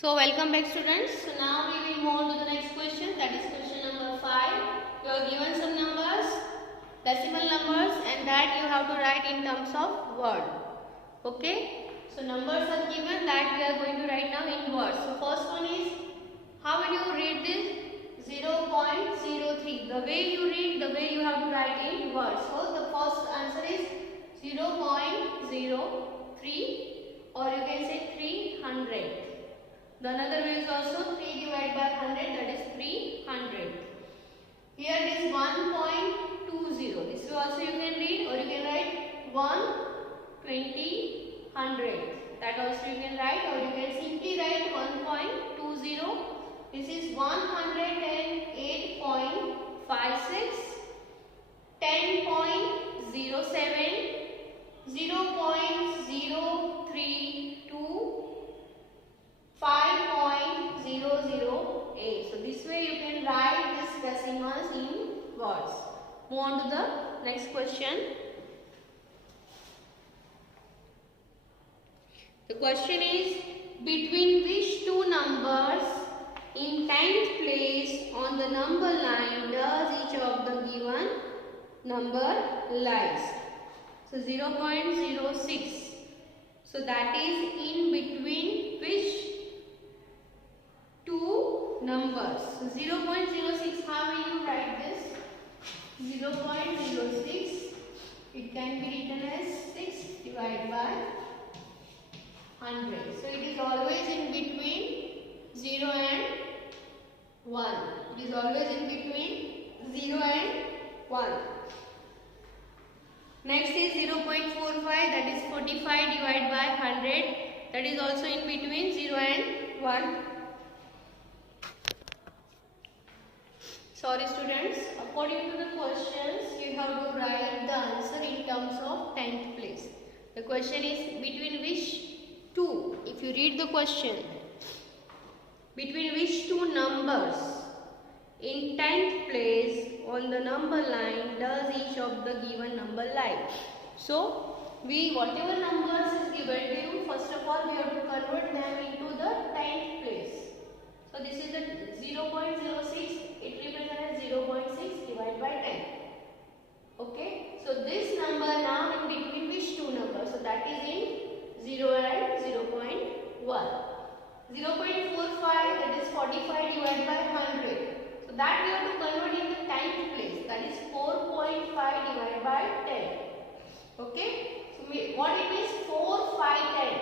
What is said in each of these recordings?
So welcome back students. So now we will move on to the next question, that is question number 5. You are given some numbers, decimal numbers, and that you have to write in terms of word. Okay. So numbers are given that we are going to write now in words. So first one is, how will you read this? 0.03. The way you read, the way you have to write in words. So the first answer is 0.03, or you can say 300. The another way is also 3 divided by 100, that is 300. Here it is 1.20. This way also you can read, or you can write 120, 100. That also you can write, or you can simply write 1.20. This is 108.56, 10.07, 0.032, 5.008. So this way you can write these decimals in words. Move on to the next question. The question is, between which two numbers in 10th place on the number line does each of the given number lies? So 0.06. So that is in between which two numbers? So 0.06, how will you write this? 0.06, it can be written as 6 divided by 100. So it is always in between 0 and 1. It is always in between 0 and 1. Next is 0.45, that is 45 divided by 100. That is also in between 0 and 1. Sorry students, according to the questions, you have to write the answer in terms of 10th place. The question is, between which two, if you read the question, between which two numbers in 10th place on the number line does each of the given number lie? So, whatever numbers is given to you, first of all we have to convert them into the 10th place. So, this is the 0.06, it represents 0.6 divided by 10. Okay, so this number now in between which two numbers? So, that is in 0 and 0.1. 0.45, that is 45 divided by 100. So that we have to convert in the 10th place. That is 4.5 divided by 10. Okay. So what it is? 4, 5, 10.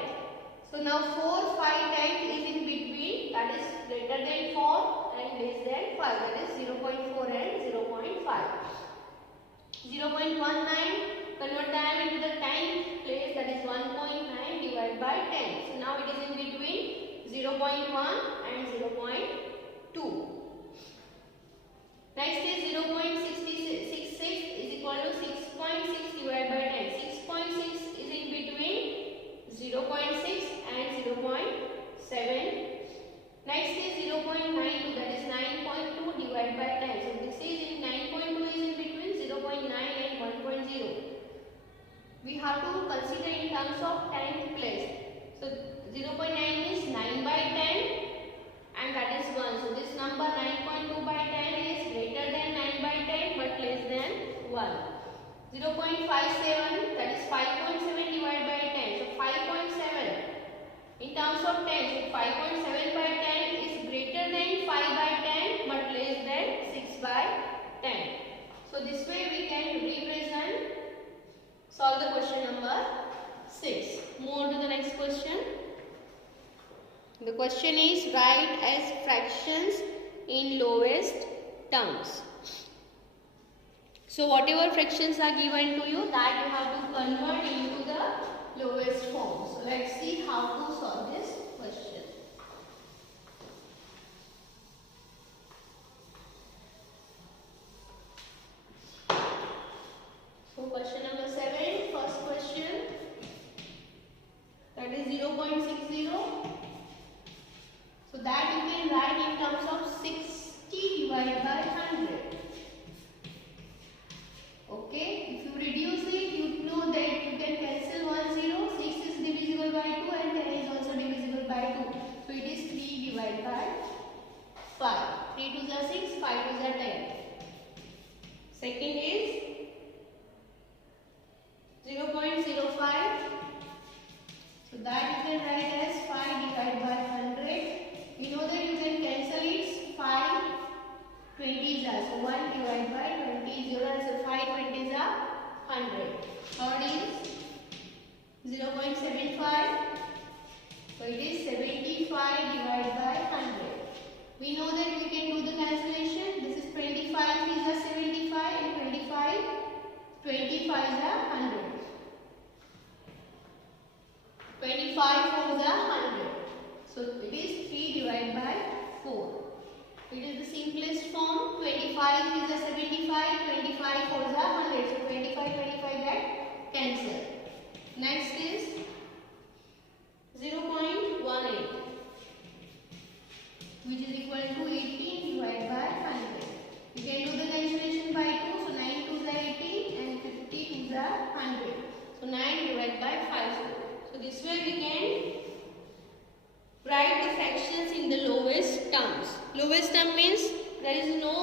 So now 4, 5, 10 is in between. That is greater than 4 and less than 5. That is 0.4 and 0.5. 0.19. Convert them into the 10th place, that is 1.9 divided by 10. So now it is in between 0.1 and 0.2. Next is 0.66 is equal to 6.6 divided by 10. 6.6 is in between 0.6 and 0.7. Next is 0.92, that is 9.2 divided by 10. So this is in 9.2 is in between 0.9 and 1.0. We have to consider in terms of 10th place. So 0.9 is 9 by 10 and that is 1. So this number 9.2 by 10 is greater than 9 by 10 but less than 1. 0.57, that is 5.7 divided by 10. So 5.7 in terms of 10. So 5.7 by 10 is greater than 5 by 10 but less than 6 by 10. So this way we can represent. Solve the question number 6. Move on to the next question. The question is, write as fractions in lowest terms. So whatever fractions are given to you, that you have to convert into the lowest form. So let's see how to solve this question. So question number 7, first question, that is 0.60. So that you can write in terms of 60 divided by 100. Okay, if you reduce it, you know that you can cancel 1 0. 6 is divisible by 2 and 10 is also divisible So 1 divided by 20 is your answer. 5 20s are 100. Third is 0.75. So it is 75 divided by 100. We know that we can do the cancellation. This is 25 is a 75 and 25 is a 100. 25 4 is a 100. So it is 3 divided by 4. It is the simplest form. 25 is a 75, 25 4 is a 100. So 25 get cancelled. Next is 0.18, which is equal to 18 divided by 100. You can do the cancellation by 2. So 9 2s are 18 and 50 2s are 100. So 9 divided by 5. So this way we can write the fractions in the lowest terms. Lowest term means there is no,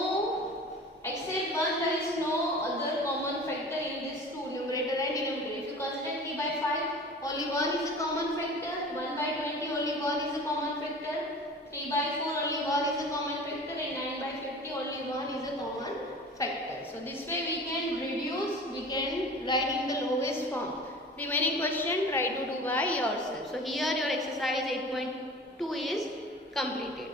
except 1, there is no other common factor in this two, numerator and denominator. If you consider 3 by 5, only 1 is a common factor. 1 by 20, only 1 is a common factor. 3 by 4, only 1 is a common factor. And 9 by 50, only 1 is a common factor. So this way we can reduce, we can write in the lowest form. Remaining question, try to do by yourself. So here your exercise 8.2 is completed.